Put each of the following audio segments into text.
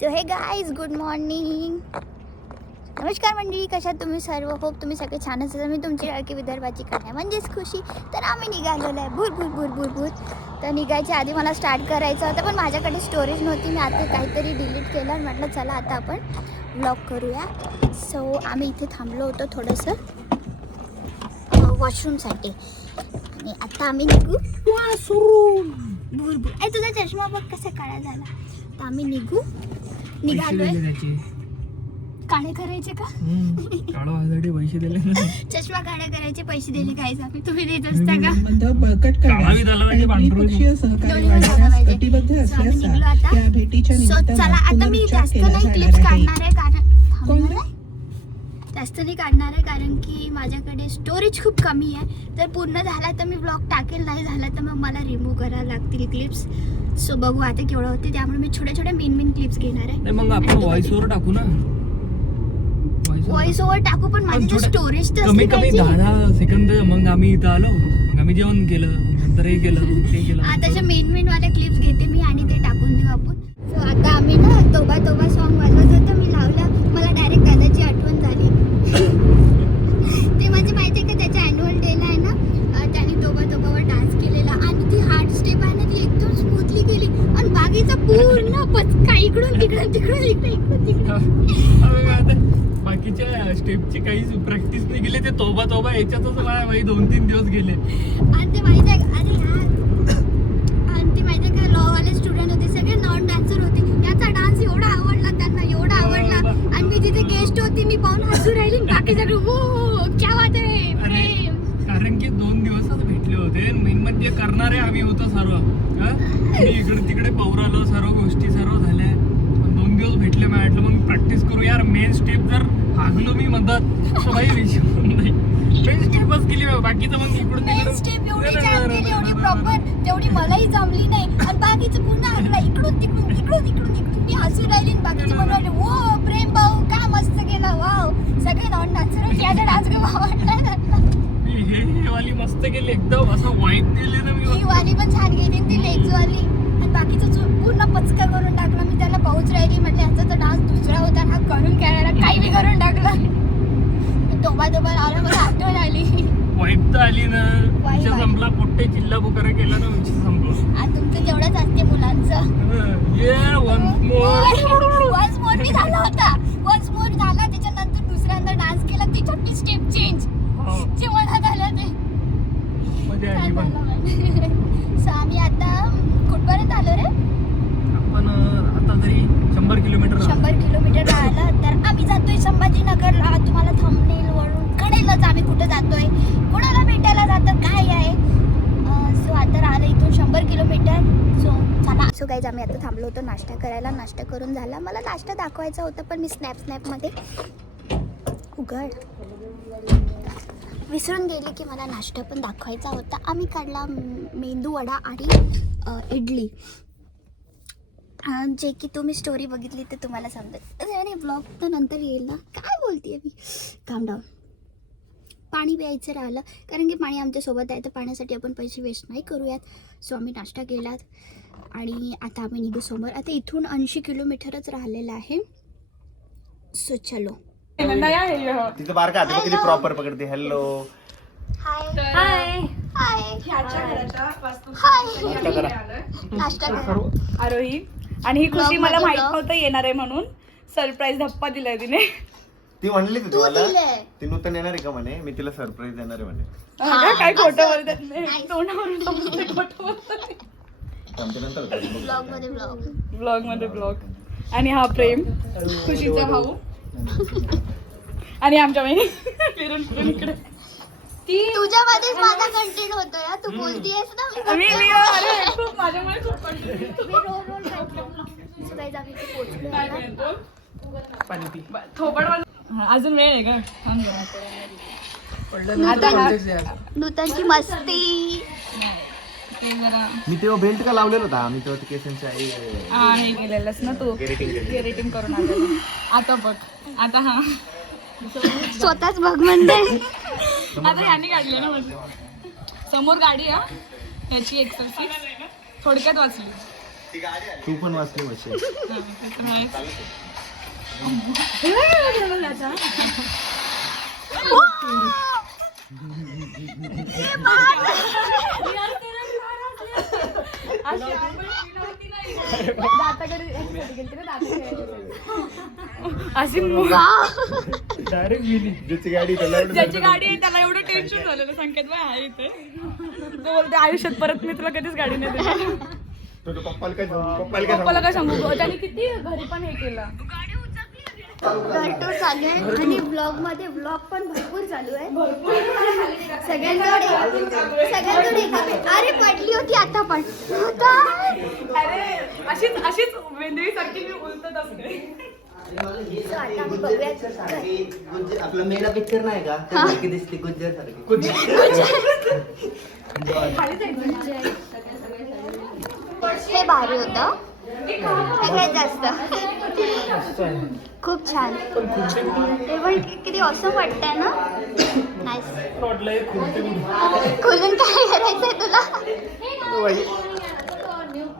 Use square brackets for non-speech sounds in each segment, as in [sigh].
So हे guys good morning नमस्कार मंडळी कशात तुम्ही सर्व? होप तुम्ही सगळे छान असाल. मी तुमची लाडकी विदर्भाची कन्या म्हणजेच खुशी. तर आम्ही निघालेलो आहे. भूर भूर भूर भूर भूर तर निघायच्या आधी मला स्टार्ट करायचं होतं पण माझ्याकडे स्टोरेज नव्हती. मी आता काहीतरी डिलीट केलं आणि म्हटलं चला आता आपण ब्लॉग करूया. सो आम्ही इथे थांबलो होतो थोडंसं. वॉशरूमसाठी आणि आता आम्ही निघू. वॉशरूम भूर भूर तुझा चष्मा बघ कसा काळा झाला. तर आम्ही निघू. निघालोय. काळे करायचे का? काढो ह्यासाठी पैसे दिले ना. चष्मा काळ्या करायचे पैसे दिले काहीच आम्ही. तुम्ही देत असता का? संबंध बळकट. द्विपक्षीय सहकार्य दोन्ही वाढवण्यास पाहिजे. कटिबद्ध So, आम्ही निघलो असल्याचा आता. या भेटीच्या सो निमित्तानं चला आता मी जास्त केला नाही क्लिप्स आहे. काढणार आहे कारण थांबणार आहे? जास्त नाही काढणार आहे कारण की माझ्याकडे स्टोरेज खूप कमी आहे. तर पूर्ण झाला तर मी ब्लॉग टाकेल नाही झाला तर मग मला रिमूव्ह करायला लागतील क्लिप्स सो बघू आता केवढं होते. त्यामुळे मी छोट्या छोट्या मेन मेन क्लिप्स घेणार आहे. मग आपण व्हॉइस ओव्हर टाकू ना. व्हॉइस ओव्हर टाकू पण माझे स्टोरेज तर कमी कमी. दहा दहा सेकंद मग आम्ही इथं आलो. मग आम्ही जेवण केलं नंतर हे केलं ते केलं. मेन मेन वाल्या क्लिप्स घेते मी आणि ते टाकून देऊ आपण सो आता आम्ही ना तोबा तोबा सॉन्ग वाजवत होतं मी लावलं मला डायरेक्ट दादाची आठवण झाली ते म्हणजे माहिती आहे का त्याच्या अॅन्युअल डेला आहे ना अं, त्याने तोबा तोबावर डान्स केलेला आणि ती हार्ट स्टेप आहे ना ती एकदम स्मूथली गेली आणि बागेचा पूर्ण पचका इकडून तिकडून तिकडून इकडे इकडून तिकडे अबे आता बाकीच्या स्टेपची काही प्रॅक्टिस नाही गेली ते तोबा तोबा मला भाई दोन तीन दिवस गेले. आणि ते माहिती आहे अरे यार. आणि ते माहिती आहे का? लॉ वाले स्टुडंट होते सगळे नॉन डान्सर होते. याचा डान्स एवढा आवडला त्यांना एवढा आवडला. आणि मी तिथे गेस्ट होती मी पाहून हसू राहिली बाकी सगळे हो क्या बात आहे प्रेम. कारण की दोन दिवसच भेटले होते. मेन म्हणजे करणारे आम्ही होतो सर्व. हा? मी इकडे तिकडे पौरालो सर्व गोष्टी सर्व झाल्या. दोन दिवस भेटले मी म्हटलं मग प्रॅक्टिस करू. यार मेन स्टेप जर हागलो मी म्हणतात तर भाई विषय नाही. मेन स्टेपच केली बा. बाकीचं मग इकडून मेन तिकडून. स्टेप एवढी नाही, एवढी प्रॉपर तेवढी मलाही जमली नाही. आणि बाकीचं पूर्ण हाकला इकडून तिकडून इकडून इकडून इकडून. मी हसू राहिली बाकीचे म्हणून राहिले हो प्रेम भाऊ काय मस्त केलं? वाव. सगळे नॉन डान्सर याचा डान्स हे हे वाली मस्त केली एकदम असं वाईट दिली ना ही वाली पण छान गेली ती लेग्स वाली. आणि बाकीचं पूर्ण पचका करून टाकला. मी त्याला पाऊच राहिली म्हटलं याचा तर डान्स दुसरा होता हा करून खेळायला काही बी करून टाकला. मला आठवण आली. वाईट तर आली ना. वाईट विषय आली. संपला पोट्टे जिल्हा बुकारा केला ना विषय संपला. आणि तुमचं असते मुलांचं. ये वन मोर वन्स मोर मी झाला होता. वन्स मोर झाला त्याच्यानंतर दुसऱ्यांदा डान्स केला त्याच्यात मी स्टेप चेंज जे आलं ते [laughs] सो आम्ही आता कुठपर्यंत आलो रे? आपण अं, आता तरी शंभर किलोमीटर. शंभर किलोमीटर राहिलं तर आम्ही जातोय संभाजीनगरला. तुम्हाला थंबनेल वरून आम्ही कुठं जातोय? कोणाला भेटायला जातं? काय आहे? सो आता राहिलं इथून शंभर किलोमीटर. सो चला. सो काहीच आम्ही आता थांबलो होतो नाश्ता करायला. नाश्ता करून झाला. मला नाश्ता दाखवायचा होता पण मी स्नॅप स्नॅपमध्ये उघड. विसरून गेले की मला नाश्ता पण दाखवायचा होता. आम्ही काढला मेंदू वडा आणि इडली. जे की तुम्ही स्टोरी बघितली तर तुम्हाला समजेल. अरे ब्लॉग तर नंतर येईल ना? काय बोलते मी? काम डाऊन पाणी प्यायचं राहिलं. कारण की पाणी आमच्यासोबत आहे तर पाण्यासाठी आपण पैसे वेस्ट नाही करूयात. सो आम्ही नाश्ता केलात. आणि आता आम्ही निघू समोर. आता इथून ऐंशी किलोमीटरच राहिलेलं आहे. सो चलो. तिचं बार का किती प्रॉपर पकडते. हॅलो हाय हाय हाय हाय नाश्ता करा. आरोही आणि ही खुशी मला माहीत. नव्हतं येणार आहे म्हणून. सरप्राईज धप्पा दिलाय तिने. ती म्हणली होती तू तुम्हाला दिलंय. ती नूतन येणार आहे का म्हणे मी तिला सरप्राईज देणार आहे म्हणे हा? काय खोटं असं. बोलतात नाही. तोंडावरून बोलते, खोटं बोलतात आमच्या नंतर होतं. ब्लॉगमध्ये ब्लॉग ब्लॉगमध्ये ब्लॉग आणि हा प्रेम खुशीचा भाऊ आणि आमच्या बहिणी फिरून फिरून इकडे ती तुझ्यामध्येच माझा कंटेंट होतोय हा. तू बोलतीयस ना मी मी मी अरे खूप माझ्यामुळे खूप content. मी रोल रोल करतो. So guys, आम्ही इथे पोहोचलो थोबाड वाज- हा, [laughs] अजून वेळ आहे का थांब जरा. आता नूतनची मस्ती. ते जरा मी तेव्हा बेल्ट का लावलेला होता? आम्ही तेव्हा ते केसांची आई हा हे केलेलंस ना तू. Keratin केलेलं. करून आलेलं. आता बघ. आता हा. स्वतःच बघ म्हणते. आता ह्याने काढले ना म्हणजे समोर गाडी हा. ह्याची एक्सरसाइज थोडक्यात वाचली. तू पण वाचली अशी डायरेक्ट गेली. ज्याची गाडी त्याला एवढं ज्याची गाडी आहे त्याला एवढं टेन्शन झालेलं संकेत बाय आहे इथे. तो बोलते आयुष्यात परत मी तुला कधीच गाडी नाही देणार. पप्पाला काय पप्पाला काय सांगू? त्याने किती घरी पण हे केलं. घरटूर चालू आहे. आणि ब्लॉगमध्ये ब्लॉग पण भरपूर चालू आहे. सगळ्यांकडे सगळ्यांकडे अरे पडली होती आता पण. अरे अशीच अशीच वेंद्री सारखी मी उलटत असते. आपला मेला पिक्चर नाही का? त्यासारखी दिसते गुज्जर सारखी. हे भारी होतं. जास्त. खूप छान. पण किती असं वाटतंय ना? नाईस खोलून काय करायचंय तुला?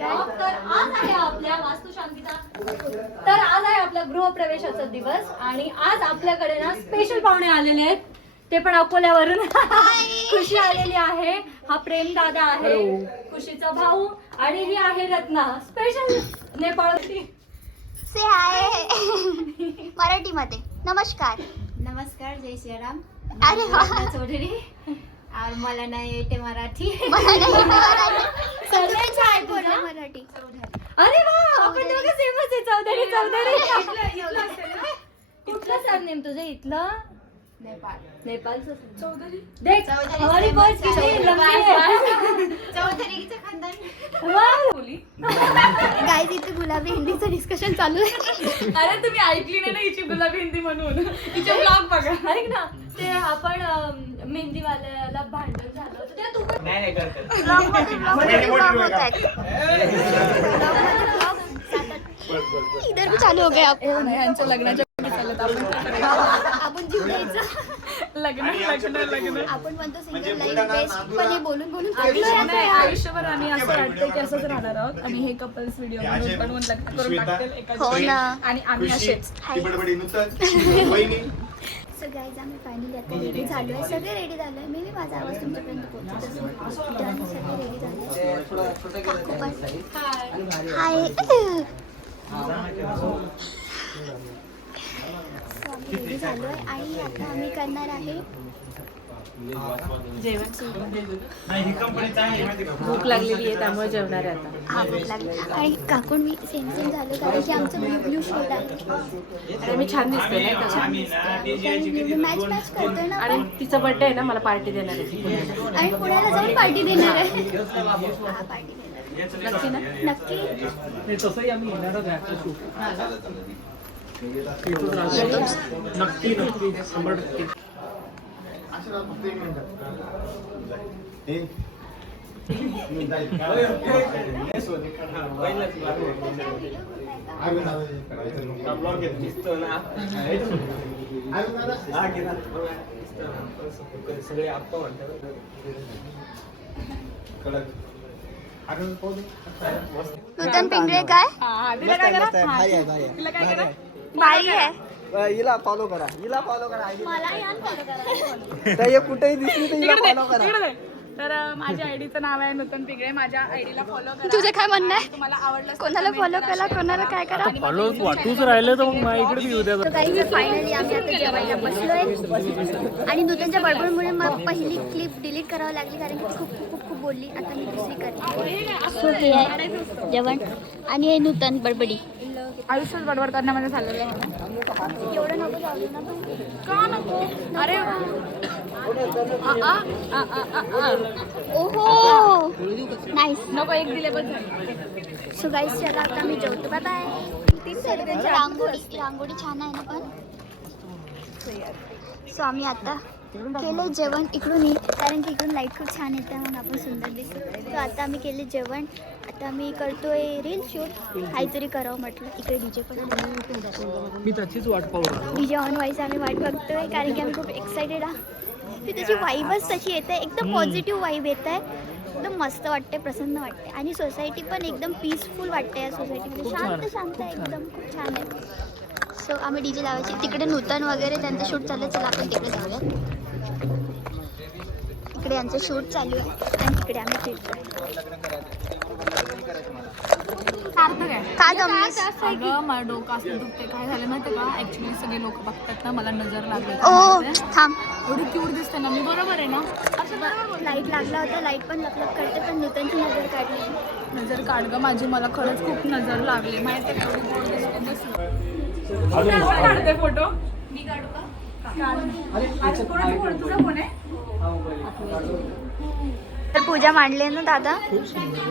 तर आज आहे आपल्या वास्तुशांतीचा तर आज आहे आपला गृहप्रवेशाचा दिवस आणि आज आपल्याकडे ना स्पेशल पाहुणे आलेले आहेत. ते पण अकोल्यावरून [laughs] खुशी आलेली आहे. हा प्रेम दादा आहे खुशीचा भाऊ. आणि ही आहे रत्ना. स्पेशल नेपाळची से हाय मराठीमध्ये. नमस्कार. नमस्कार जय श्रीराम. अरे चौधरी. और मला नाही येते मराठी. मला नाही येत मराठी. [laughs] मराठी. अरे वा आपण दोघं सेमच आहे. चौधरी चौधरी. [laughs] कुठलं सरनेम तुझं? इथलं? नेपाळ. नेपाळचं चौधरी. देख हमारी लंबी आहे चौधरीचं खानदान वा बोली गाईज इथे गुलाबी हिंदीचं डिस्कशन चालू आहे अरे तुम्ही ऐकली नाही ना हिची गुलाबी हिंदी म्हणून हिचे ब्लॉग बघा ऐक ना ते आपण मेहंदीवाल्याला भांडण झालं होतं ते तू नाही नाही कर कर. Vlog मध्ये vlog मध्ये vlog होत आहेत. Vlog. इधर भी चालू हो गया नाही, यांच्या लग्नाच्या आपण? आपण जीव द्यायचं लग्न लग्न लग्न. आपण म्हणतो म्हणजे सिंगल लाईफ बोलताना बेस्ट नांदूर पण हे बोलून बोलून. आयुष्यभर आम्ही असं वाटतं की असंच राहणार आहोत. आणि हे कपल्स व्हिडिओ अजय, बनवून बनवून लग्न करून श्वेता, टाकतील एका दिवशी. ना. आणि आम्ही असेच. सो गाईज [laughs] आम्ही फायनली आता रेडी झालो आहे. सगळे रेडी झालो आहे. मी बी माझा आवाज तुमच्यापर्यंत पोहोचत सगळे रेडी झाले. हाय [laughs] झालो आहे आणि आता आम्ही करणार आहे भूक लागलेली आहे त्यामुळे जेवणार आहे आता. हा भूक लागली. आणि काकून मी सेम सेम झालो कारण की आमचं ब्ल्यू ब्ल्यू शेड आहे. आणि मी छान दिसते नाही मॅच मॅच करतोय ना आणि तिचा बर्थडे आहे ना मला पार्टी देणार आहे. आणि पुण्याला जाऊन पार्टी देणार आहे. हा पार्टी देणार नक्की ना नक्की. तसंही आम्ही येणारच आहे नक्की नक्की शंभर टक्के सगळे आप्पा म्हणतात नूतन पिंगळे काय? हा, हा, आहे भारी आहे. तिला काय करा? बाई आहे. हिला फॉलो करा हिला फॉलो करा. मला [laughs] हे कुठेही दिसली तर हिला फॉलो करा. तर माझ्या आयडीचं नाव आहे नूतन पिंगळे. माझ्या आयडीला फॉलो करा. तुझं काय म्हणणं आहे? तुम्हाला आवडलं कोणाला फॉलो करा. कोणाला काय करा? फॉलो वाटूच राहिले तर मग माझ्याकडे बी येऊ द्या तर काही फायनली आम्ही आता जेवायला बसलोय. आणि नूतनच्या बडबडमुळे मग पहिली क्लिप डिलीट करावी लागली कारण की खूप खूप खूप बोलली. आता मी दुसरी करते. सो हे आहे जेवण. आणि हे नूतन बडबडी. आयुष्यात बडबड करण्यामध्ये झालेलं आहे. एवढं नको का नको? अरे. ओहो. नाईस नको एक दिले पण. सो गाईस चला आता मी जेवतो. बाय बाय रांगोळी रांगोळी छान आहे ना पण? सो आम्ही आता केले जेवण इकडून ये कारण की इकडून लाइट खूप छान येते मग आपण सुंदर दिसतो तर आता आम्ही केले जेवण. आता मी करतोय रील शूट काहीतरी करावं म्हटलं. इकडे डीजे पण मी त्याचीच वाट पाहू डीजे ऑन व्हायचं आम्ही वाट बघतोय कारण की आम्ही खूप एक्सायटेड आहोत. ती त्याची वाईबच तशी येते. एकदम पॉझिटिव्ह वाईब येत. आहे एकदम मस्त वाटते प्रसन्न वाटते. आणि सोसायटी पण एकदम पीसफुल वाटते. या सोसायटीमध्ये शांत शांत आहे एकदम खूप छान आहे. सो आम्ही डीजे लावायची. तिकडे नूतन वगैरे त्यांचं शूट चाललं चला आपण तिकडे जाऊया. इकडे यांचं शूट चालू आहे आणि तिकडे आम्ही फिरतोय का जमलीस अगं माझं डोकं असं दुखते काय झालं माहिती का ऍक्च्युली सगळे लोक बघतात ना मला नजर लागली ओ थांब एवढी क्यूट दिसते ना मी बरोबर आहे ना लाइट लागला होता लाइट पण लपलप करते पण नूतनची नजर काढली नजर काढ ग माझी मला खरंच खूप नजर लागली माहिती आहे का एवढी गोड दिसते बस. कुठे असं काढते फोटो मी काढू का? तुझा फोन आहे तर पूजा मांडली ना दादा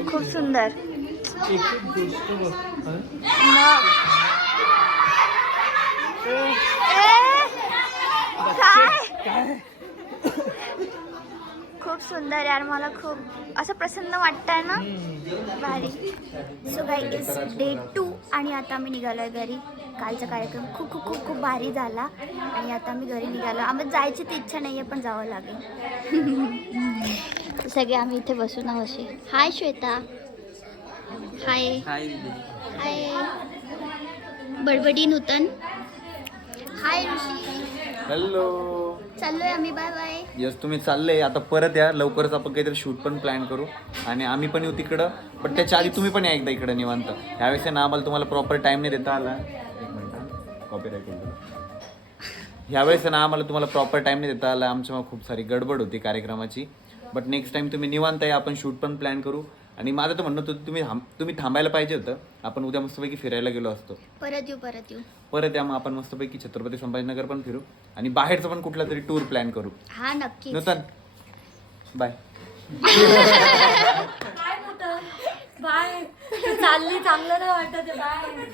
खूप सुंदर मग. काय? खूप सुंदर यार मला खूप असं प्रसन्न वाटतंय ना. भारी. सो इज डे टू आणि आता आम्ही निघालो आहे घरी. कालचा कार्यक्रम खूप खूप खूप खूप भारी झाला. आणि आता आम्ही घरी निघालो. आम्हाला जायची तर इच्छा नाही आहे पण जावं लागेल. [laughs] सगळे आम्ही इथे बसून आहोत असे हाय श्वेता. हाय हाय हाय बडबडी नूतन हाय ऋषी. हॅलो. चाललोय आम्ही बाय बाय. यस तुम्ही चालले आता परत या. लवकरच आपण काहीतरी शूट पण प्लॅन करू. आणि आम्ही पण येऊ तिकडं. पण त्याच्या आधी तुम्ही पण या एकदा इकडं निवांत. ह्यावेळेस आहे ना आम्हाला तुम्हाला प्रॉपर टाइम नाही देता आला. एक मिनिट कॉपीराईट ह्यावेळेस आहे ना आम्हाला तुम्हाला प्रॉपर टाइम नाही देता आला. आमच्या खूप सारी गडबड होती कार्यक्रमाची. बट नेक्स्ट टाइम तुम्ही निवांत या. आपण शूट पण प्लॅन करू. आणि माझं तर म्हणणं होतं तुम्ही थांब- तुम्ही थांबायला पाहिजे होतं. आपण उद्या मस्तपैकी फिरायला गेलो असतो. परत येऊ परत येऊ. परत या मग आपण मस्तपैकी छत्रपती संभाजीनगर पण फिरू आणि बाहेरचं पण कुठला तरी टूर प्लॅन करू. हा नक्कीच. नूतन. बाय. काय बाय. चालली चांगलं नाही वाटत आहे, बाय.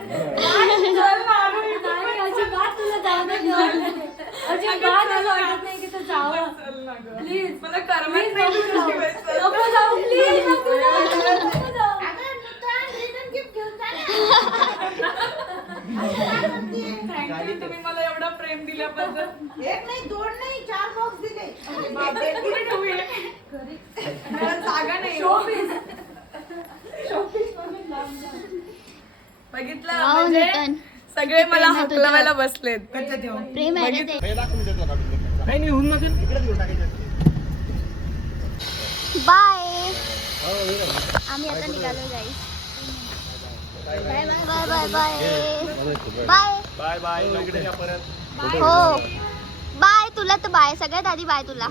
नाही अजिबात तुला जाऊ दे अजिबात असं वाटत नाही की तू जावं. प्लीज मला करमत नाही नको जाऊ प्लीज नको जाऊ नको जाऊ थँक्यू तुम्ही मला एवढं प्रेम दिल्याबद्दल एक नाही दोन नाही चार बॉक्स दिले कुठे ठेवूया मला जागा नाही बघितलं वाव, म्हणजे नूतन. सगळे मला प्रेम आहे तुझं. हकलावायला बसलेत प्रेम आहे रे ते काही नाही होऊन जातील. बाय. आम्ही आता निघालो guys bye bye. Bye bye bye bye. Bye हो. बाय तुला तर बाय. सगळ्यात आधी बाय तुला.